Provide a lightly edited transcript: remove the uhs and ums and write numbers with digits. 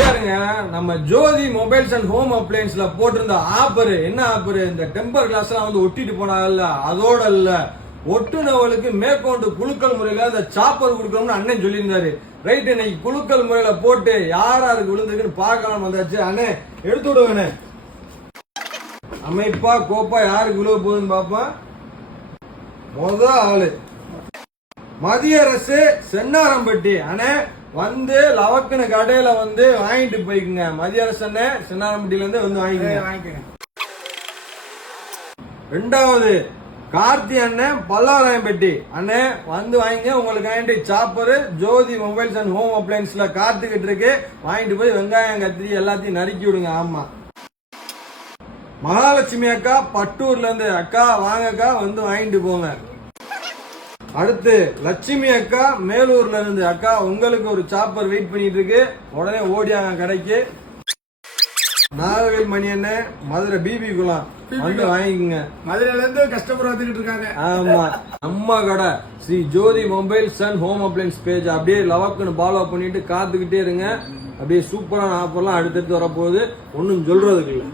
யாருங்க நம்ம ஜோதி mobiles and home அப்ளையன்ஸ்ல போட்டிருந்த ஆஃபர் என்ன ஆஃபர்? இந்த டெம்பர் கிளாஸ் எல்லாம் வந்து ஒட்டிட்டு போனாங்கல்ல, அதோட இல்ல ஒட்டுனவளுக்கு மேற்கொண்டு குலுக்கல் முறையில அந்த சாப்பர் கொடுக்கணும்னு அண்ணன் சொல்லியிருந்தாரு. ரைட், இன்னைக்கு குலுக்கல் முறையில போட்டு யாருக்கு விழுந்திருக்குன்னு பார்க்கலாம் வந்தாச்சு. அண்ணே எடுத்து விடுவேண்ணே. அமைப்பா கோப்பா யாருக்கு விழுவ போகுதுன்னு பாப்பா. முத ஆளு மத்திய அரசு சென்னாரம்பட்டி அண்ணே வந்து லவக்குன்னு கடையில வந்து வாங்கிட்டு போய்க்குங்க. மத்திய அரசு அண்ணன் சென்னாரம்பட்டியில இருந்து வந்து வாங்கிக்கோங்க. ரெண்டாவது கார்த்தி அண்ணன் பல்லாராயம்பட்டி அண்ணே வந்து வாங்கிங்க. உங்களுக்கு வாங்கிட்டு சாப்பரு ஜோதி மொபைல்ஸ் அண்ட் ஹோம் அப்ளையன்ஸ்ல கார்த்துக்கிட்டு இருக்கு. வாங்கிட்டு போய் வெங்காயம் கத்திரி எல்லாத்தையும் நறுக்கி விடுங்க. ஆமா, மகாலட்சுமி அக்கா பட்டூர்ல இருந்து அக்கா வாங்கக்கா வந்து வாங்கிட்டு போங்க. அடுத்து லட்சுமி அக்கா மேலூர்ல இருந்து அக்கா உங்களுக்கு ஒரு சாப்பர் வெயிட் பண்ணிட்டு இருக்கு, உடனே ஓடியாங்க கடைக்கு. நாகவேல் மணி அண்ணன் மதுரை பிபி குளம் வந்து வாங்கிக்கோங்க. மதுரையில இருந்து கஸ்டமர் வந்துகிட்டு இருக்காங்க. ஆமா, நம்ம கடை Sri Jothi mobiles and home appliances page அப்படியே லவக்குன்னு ஃபாலோ பண்ணிட்டு காத்துக்கிட்டே இருங்க. அப்படியே சூப்பரான ஆஃபர்லாம் அடுத்தடுத்து வரப்போகுது, ஒன்னும் சொல்றதுக்கு இல்லை.